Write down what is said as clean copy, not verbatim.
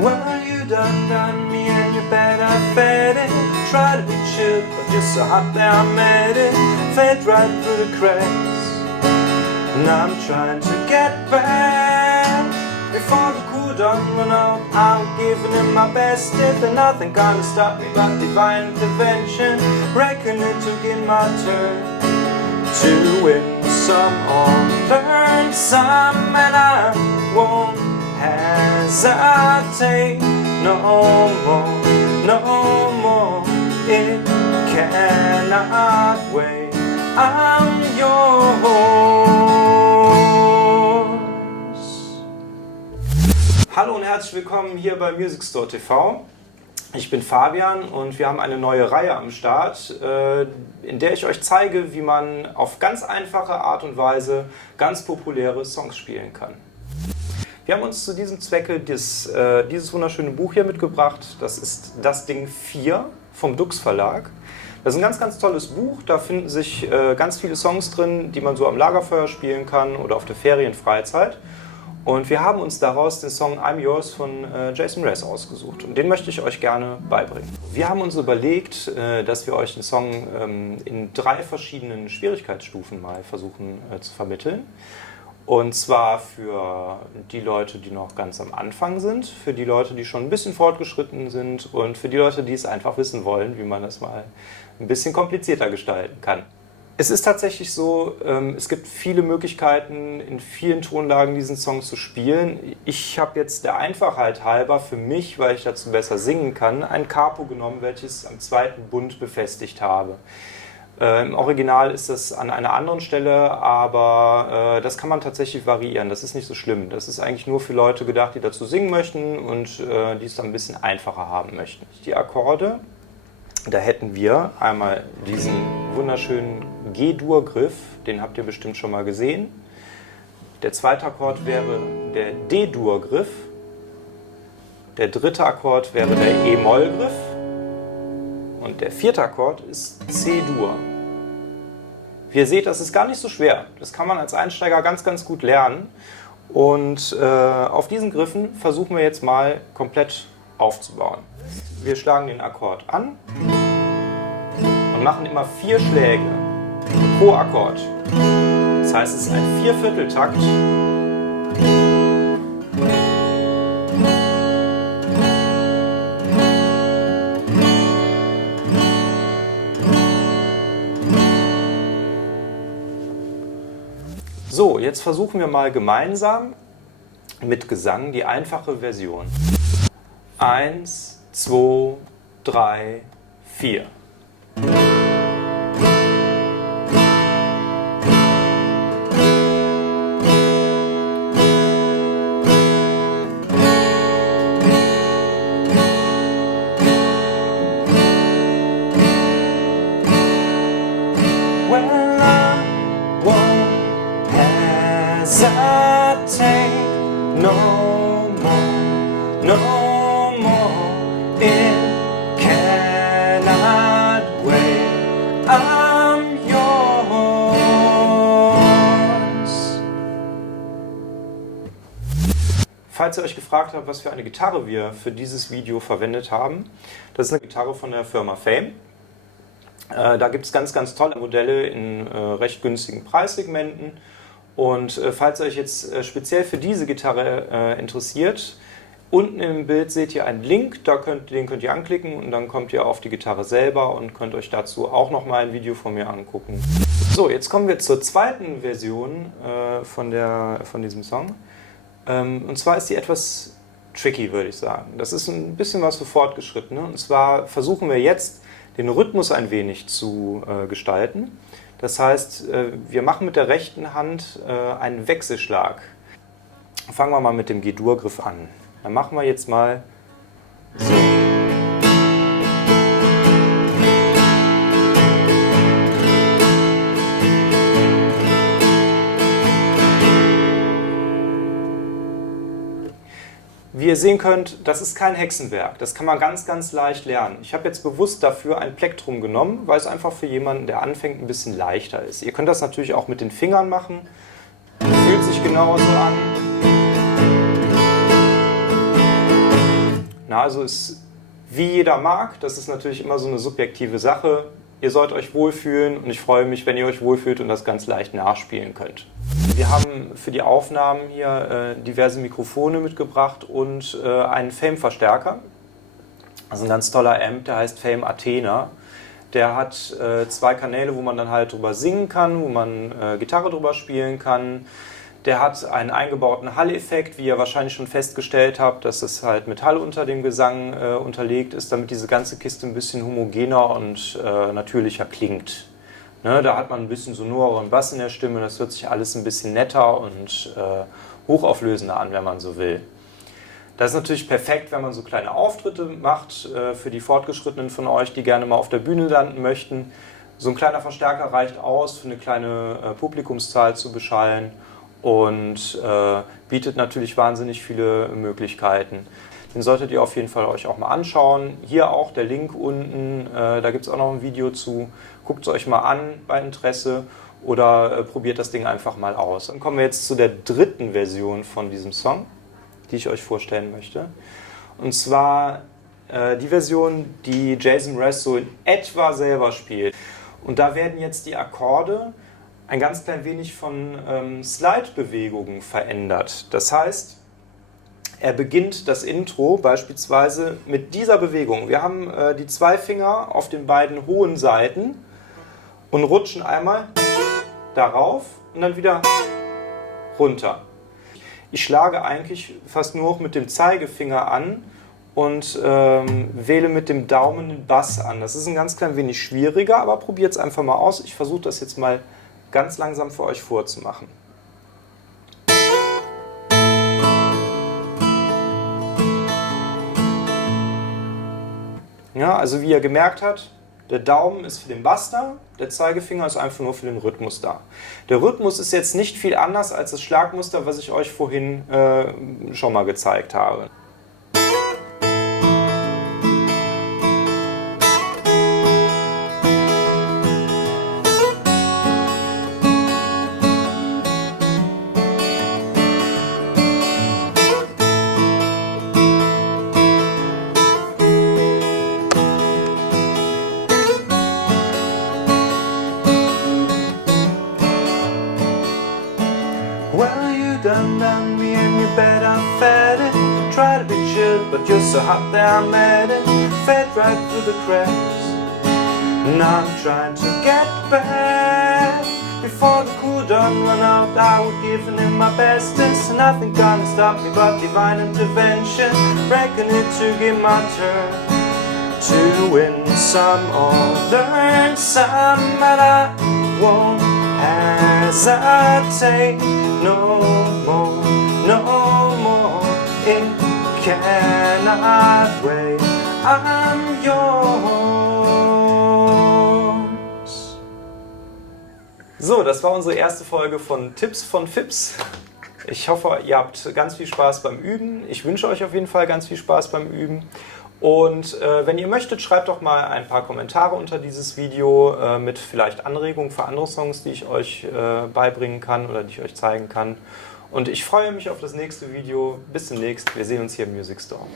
Well, you done me and you bet I fed it. Try to be chill, but just so hot that I met it. Fed right through the cracks, and I'm trying to get back. Before the cool done run out, I'm giving it my best. If there's nothing gonna stop me but divine intervention, reckon it took in my turn to win some or learn some, and I won't hesitate no more, no more. It cannot wait. I'm yours. Hallo und herzlich willkommen hier bei Music Store TV. Ich bin Fabian und wir haben eine neue Reihe am Start, in der ich euch zeige, wie man auf ganz einfache Art und Weise ganz populäre Songs spielen kann. Wir haben uns zu diesem Zwecke dieses wunderschöne Buch hier mitgebracht. Das ist Das Ding 4 vom Dux Verlag. Das ist ein ganz, ganz tolles Buch. Da finden sich ganz viele Songs drin, die man so am Lagerfeuer spielen kann oder auf der Ferienfreizeit. Und wir haben uns daraus den Song I'm Yours von Jason Mraz ausgesucht. Und den möchte ich euch gerne beibringen. Wir haben uns überlegt, dass wir euch den Song in 3 verschiedenen Schwierigkeitsstufen mal versuchen zu vermitteln. Und zwar für die Leute, die noch ganz am Anfang sind, für die Leute, die schon ein bisschen fortgeschritten sind und für die Leute, die es einfach wissen wollen, wie man das mal ein bisschen komplizierter gestalten kann. Es ist tatsächlich so, es gibt viele Möglichkeiten, in vielen Tonlagen diesen Song zu spielen. Ich habe jetzt der Einfachheit halber für mich, weil ich dazu besser singen kann, ein Capo genommen, welches am zweiten Bund befestigt habe. Im Original ist das an einer anderen Stelle, aber das kann man tatsächlich variieren. Das ist nicht so schlimm. Das ist eigentlich nur für Leute gedacht, die dazu singen möchten und die es dann ein bisschen einfacher haben möchten. Die Akkorde, da hätten wir einmal diesen wunderschönen G-Dur-Griff, den habt ihr bestimmt schon mal gesehen. Der zweite Akkord wäre der D-Dur-Griff. Der dritte Akkord wäre der E-Moll-Griff. Und der vierte Akkord ist C-Dur. Wie ihr seht, das ist gar nicht so schwer. Das kann man als Einsteiger ganz, ganz gut lernen. Und auf diesen Griffen versuchen wir jetzt mal komplett aufzubauen. Wir schlagen den Akkord an und machen immer 4 Schläge pro Akkord. Das heißt, es ist ein 4/4-Takt. So, jetzt versuchen wir mal gemeinsam mit Gesang die einfache Version. 1, 2, 3, 4. Well, I won't hesitate no more, no more. It cannot wait. I'm yours. Falls ihr euch gefragt habt, was für eine Gitarre wir für dieses Video verwendet haben, das ist eine Gitarre von der Firma Fame. Da gibt es ganz, ganz tolle Modelle in recht günstigen Preissegmenten. Und falls ihr euch jetzt speziell für diese Gitarre interessiert, unten im Bild seht ihr einen Link, den könnt ihr anklicken und dann kommt ihr auf die Gitarre selber und könnt euch dazu auch nochmal ein Video von mir angucken. So, jetzt kommen wir zur zweiten Version von diesem Song. Und zwar ist die etwas tricky, würde ich sagen. Das ist ein bisschen was für Fortgeschrittene. Und zwar versuchen wir jetzt, den Rhythmus ein wenig zu gestalten. Das heißt, wir machen mit der rechten Hand einen Wechselschlag. Fangen wir mal mit dem G-Dur-Griff an. Dann machen wir jetzt mal so. Wie ihr sehen könnt, das ist kein Hexenwerk. Das kann man ganz, ganz leicht lernen. Ich habe jetzt bewusst dafür ein Plektrum genommen, weil es einfach für jemanden, der anfängt, ein bisschen leichter ist. Ihr könnt das natürlich auch mit den Fingern machen. Fühlt sich genauso an. Na, also ist wie jeder mag, das ist natürlich immer so eine subjektive Sache. Ihr sollt euch wohlfühlen und ich freue mich, wenn ihr euch wohlfühlt und das ganz leicht nachspielen könnt. Wir haben für die Aufnahmen hier diverse Mikrofone mitgebracht und einen Fame-Verstärker. Also ein ganz toller Amp, der heißt Fame Athena. Der hat 2 Kanäle, wo man dann halt drüber singen kann, wo man Gitarre drüber spielen kann. Der hat einen eingebauten Hall-Effekt, wie ihr wahrscheinlich schon festgestellt habt, dass es halt mit Hall unter dem Gesang unterlegt ist, damit diese ganze Kiste ein bisschen homogener und natürlicher klingt. Ne, da hat man ein bisschen sonoreren Bass in der Stimme, das hört sich alles ein bisschen netter und hochauflösender an, wenn man so will. Das ist natürlich perfekt, wenn man so kleine Auftritte macht für die Fortgeschrittenen von euch, die gerne mal auf der Bühne landen möchten. So ein kleiner Verstärker reicht aus, für eine kleine Publikumszahl zu beschallen und bietet natürlich wahnsinnig viele Möglichkeiten. Den solltet ihr auf jeden Fall euch auch mal anschauen. Hier auch der Link unten, da gibt es auch noch ein Video zu. Guckt es euch mal an bei Interesse oder probiert das Ding einfach mal aus. Dann kommen wir jetzt zu der dritten Version von diesem Song, die ich euch vorstellen möchte. Und zwar die Version, die Jason Mraz so in etwa selber spielt. Und da werden jetzt die Akkorde ein ganz klein wenig von Slide-Bewegungen verändert. Das heißt, er beginnt das Intro beispielsweise mit dieser Bewegung. Wir haben die 2 Finger auf den beiden hohen Seiten und rutschen einmal darauf und dann wieder runter. Ich schlage eigentlich fast nur mit dem Zeigefinger an und wähle mit dem Daumen den Bass an. Das ist ein ganz klein wenig schwieriger, aber probiert es einfach mal aus. Ich versuche das jetzt mal ganz langsam für euch vorzumachen. Ja, also wie ihr gemerkt habt, der Daumen ist für den Bass da, der Zeigefinger ist einfach nur für den Rhythmus da. Der Rhythmus ist jetzt nicht viel anders als das Schlagmuster, was ich euch vorhin schon mal gezeigt habe. Well, you done me and you bet I fed it. Try to be chill, but you're so hot that I'm at it. Fed right through the cracks. Now I'm trying to get back. Before the cool done run out, I would give him my bestest. Nothing gonna stop me but divine intervention. Reckon it to give my turn to win some or learn some, but I won't hesitate no more, no more. It cannot wait. I'm yours. So, das war unsere erste Folge von Tipps von Fips. Ich hoffe, ihr habt ganz viel Spaß beim Üben. Ich wünsche euch auf jeden Fall ganz viel Spaß beim Üben. Und wenn ihr möchtet, schreibt doch mal ein paar Kommentare unter dieses Video mit vielleicht Anregungen für andere Songs, die ich euch beibringen kann oder die ich euch zeigen kann. Und ich freue mich auf das nächste Video. Bis demnächst. Wir sehen uns hier im Music Store.